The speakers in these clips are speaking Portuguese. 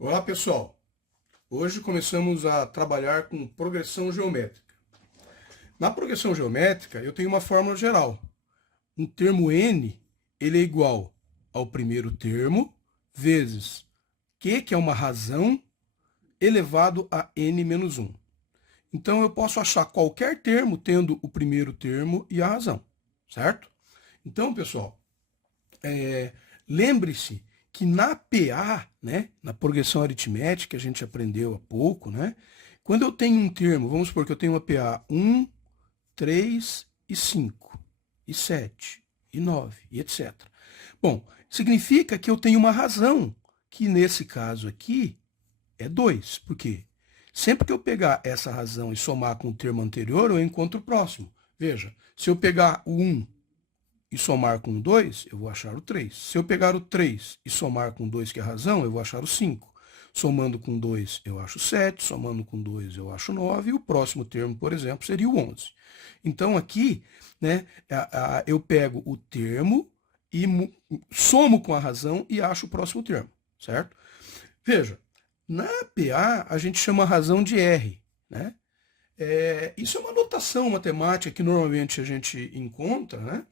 Olá pessoal, hoje começamos a trabalhar com progressão geométrica. Na progressão geométrica eu tenho uma fórmula geral. Um termo n ele é igual ao primeiro termo vezes q, que é uma razão, elevado a n menos 1. Então eu posso achar qualquer termo tendo o primeiro termo e a razão, certo? Então pessoal, lembre-se que na PA, né, na progressão aritmética, que a gente aprendeu há pouco, né, quando eu tenho um termo, vamos supor que eu tenho uma PA 1, 3 e 5, e 7, e 9, e etc. Bom, significa que eu tenho uma razão, que nesse caso aqui é 2. Por quê? Sempre que eu pegar essa razão e somar com o termo anterior, eu encontro o próximo. Veja, se eu pegar o 1 e somar com 2, eu vou achar o 3. Se eu pegar o 3 e somar com 2, que é a razão, eu vou achar o 5. Somando com 2, eu acho 7. Somando com 2, eu acho 9. E o próximo termo, por exemplo, seria o 11. Então, aqui, né, eu pego o termo e somo com a razão e acho o próximo termo, certo? Veja, na PA, a gente chama a razão de R, né? Isso é uma notação matemática que normalmente a gente encontra, né?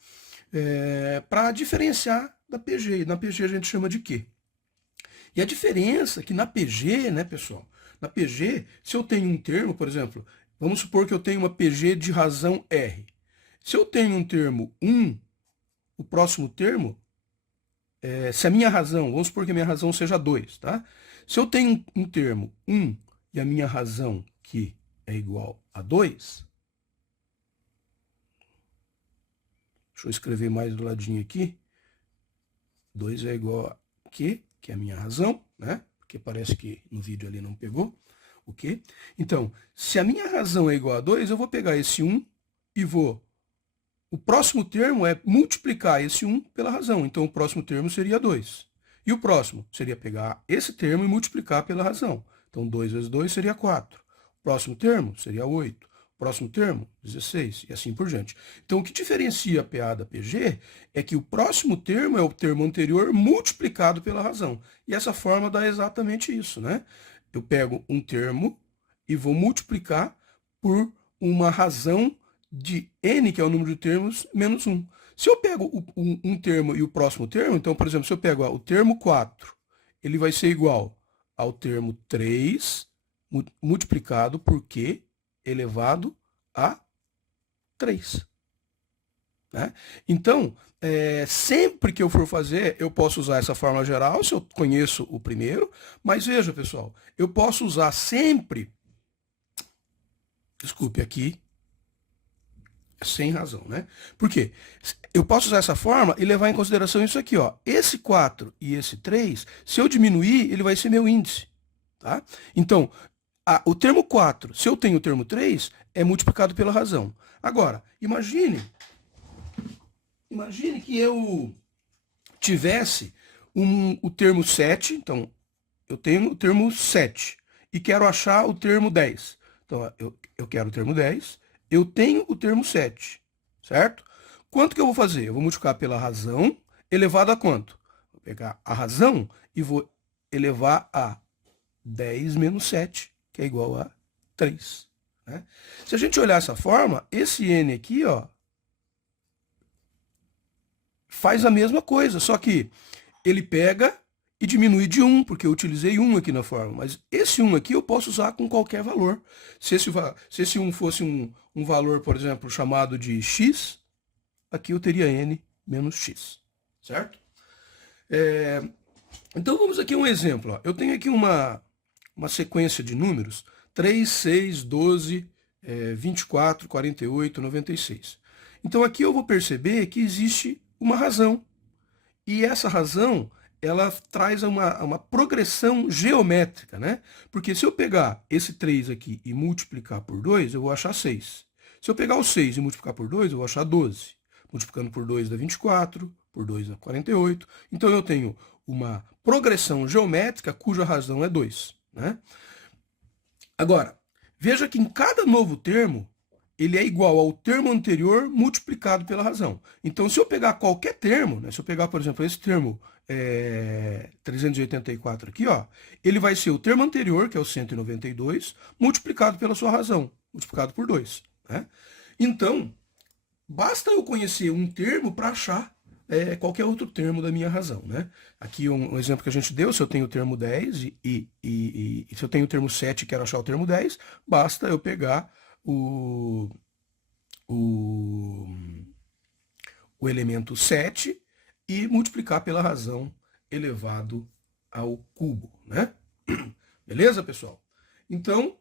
Para diferenciar da PG. Na PG a gente chama de Q. E a diferença é que na PG, né, pessoal? Na PG, se eu tenho um termo, por exemplo, vamos supor que eu tenho uma PG de razão R. Se eu tenho um termo 1, o próximo termo, se a minha razão, vamos supor que a minha razão seja 2, tá? Se eu tenho um termo 1 e a minha razão que é igual a 2, deixa eu escrever mais do ladinho aqui. 2 é igual a Q, que é a minha razão, né? Porque parece que no vídeo ali não pegou o Q. Então, se a minha razão é igual a 2, eu vou pegar esse 1 e vou... O próximo termo é multiplicar esse 1 pela razão. Então, o próximo termo seria 2. E o próximo seria pegar esse termo e multiplicar pela razão. Então, 2 vezes 2 seria 4. O próximo termo seria 8. Próximo termo, 16, e assim por diante. Então, o que diferencia a PA da PG é que o próximo termo é o termo anterior multiplicado pela razão. E essa forma dá exatamente isso, né? Eu pego um termo e vou multiplicar por uma razão de n, que é o número de termos, menos 1. Se eu pego um termo e o próximo termo, então, por exemplo, se eu pego o termo 4, ele vai ser igual ao termo 3 multiplicado por q elevado a 3. Né? Então, sempre que eu for fazer, eu posso usar essa fórmula geral, se eu conheço o primeiro, mas veja, pessoal, eu posso usar sempre, desculpe aqui, sem razão, né? Por quê? Eu posso usar essa forma e levar em consideração isso aqui, ó. Esse 4 e esse 3, se eu diminuir, ele vai ser meu índice, tá? Então, o termo 4, se eu tenho o termo 3, é multiplicado pela razão. Agora, imagine que eu tivesse o termo 7, então, eu tenho o termo 7, e quero achar o termo 10. Então, eu quero o termo 10, eu tenho o termo 7, certo? Quanto que eu vou fazer? Eu vou multiplicar pela razão, elevado a quanto? Vou pegar a razão e vou elevar a 10 menos 7, que é igual a 3. Né? Se a gente olhar essa forma, esse n aqui, ó, faz a mesma coisa, só que ele pega e diminui de 1, porque eu utilizei 1 aqui na forma. Mas esse 1 aqui eu posso usar com qualquer valor. Se esse 1 fosse um valor, por exemplo, chamado de x, aqui eu teria n menos x, certo? Então vamos aqui a um exemplo. Ó. Eu tenho aqui uma sequência de números, 3, 6, 12, 24, 48, 96. Então aqui eu vou perceber que existe uma razão. E essa razão, ela traz uma progressão geométrica, né? Porque se eu pegar esse 3 aqui e multiplicar por 2, eu vou achar 6. Se eu pegar o 6 e multiplicar por 2, eu vou achar 12. Multiplicando por 2 dá 24, por 2 dá 48. Então eu tenho uma progressão geométrica cuja razão é 2. Né? Agora, veja que em cada novo termo, ele é igual ao termo anterior multiplicado pela razão. Então, se eu pegar qualquer termo, né, se eu pegar, por exemplo, esse termo 384 aqui, ó, ele vai ser o termo anterior, que é o 192, multiplicado pela sua razão, multiplicado por 2. Né? Então, basta eu conhecer um termo para achar qualquer outro termo da minha razão. Né? Aqui um exemplo que a gente deu, se eu tenho o termo 10 e se eu tenho o termo 7 e quero achar o termo 10, basta eu pegar o elemento 7 e multiplicar pela razão elevado ao cubo, né? Beleza, pessoal? Então,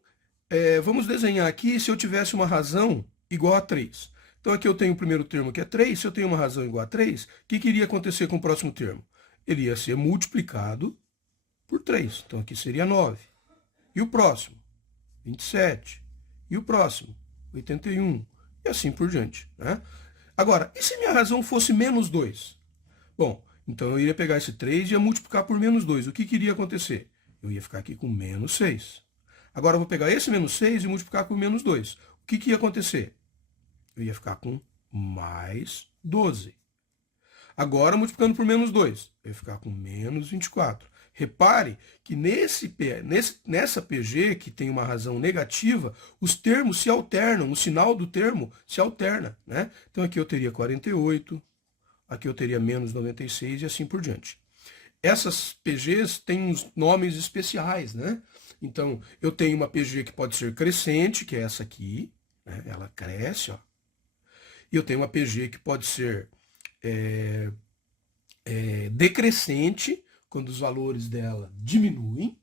vamos desenhar aqui se eu tivesse uma razão igual a 3. Então, aqui eu tenho o primeiro termo que é 3. Se eu tenho uma razão igual a 3, o que iria acontecer com o próximo termo? Ele ia ser multiplicado por 3. Então, aqui seria 9. E o próximo? 27. E o próximo? 81. E assim por diante, né? Agora, e se minha razão fosse menos 2? Bom, então eu iria pegar esse 3 e ia multiplicar por menos 2. O que iria acontecer? Eu ia ficar aqui com menos 6. Agora eu vou pegar esse menos 6 e multiplicar por menos 2. O que ia acontecer? Eu ia ficar com mais 12. Agora, multiplicando por menos 2, eu ia ficar com menos 24. Repare que nessa PG, que tem uma razão negativa, os termos se alternam, o sinal do termo se alterna. Né? Então, aqui eu teria 48, aqui eu teria menos 96 e assim por diante. Essas PGs têm uns nomes especiais, né? Então, eu tenho uma PG que pode ser crescente, que é essa aqui, né? Ela cresce, ó. E eu tenho uma PG que pode ser decrescente, quando os valores dela diminuem.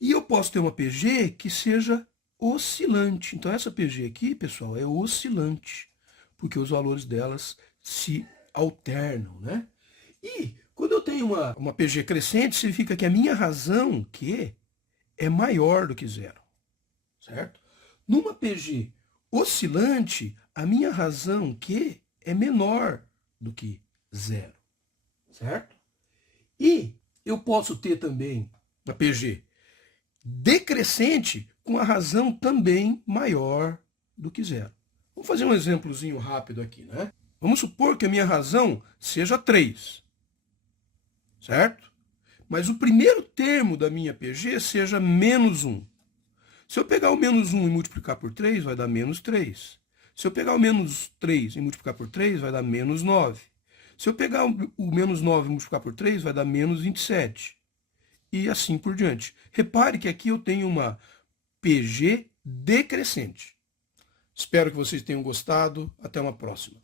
E eu posso ter uma PG que seja oscilante. Então, essa PG aqui, pessoal, é oscilante, porque os valores delas se alternam, né? E quando eu tenho uma PG crescente, significa que a minha razão, Q, é maior do que zero, certo? Numa PG oscilante, a minha razão, Q, é menor do que zero, certo? E eu posso ter também a PG decrescente com a razão também maior do que zero. Vamos fazer um exemplozinho rápido aqui, né? Vamos supor que a minha razão seja 3, certo? Mas o primeiro termo da minha PG seja menos 1. Se eu pegar o menos 1 e multiplicar por 3, vai dar menos 3. Se eu pegar o menos 3 e multiplicar por 3, vai dar menos 9. Se eu pegar o menos 9 e multiplicar por 3, vai dar menos 27. E assim por diante. Repare que aqui eu tenho uma PG decrescente. Espero que vocês tenham gostado. Até uma próxima.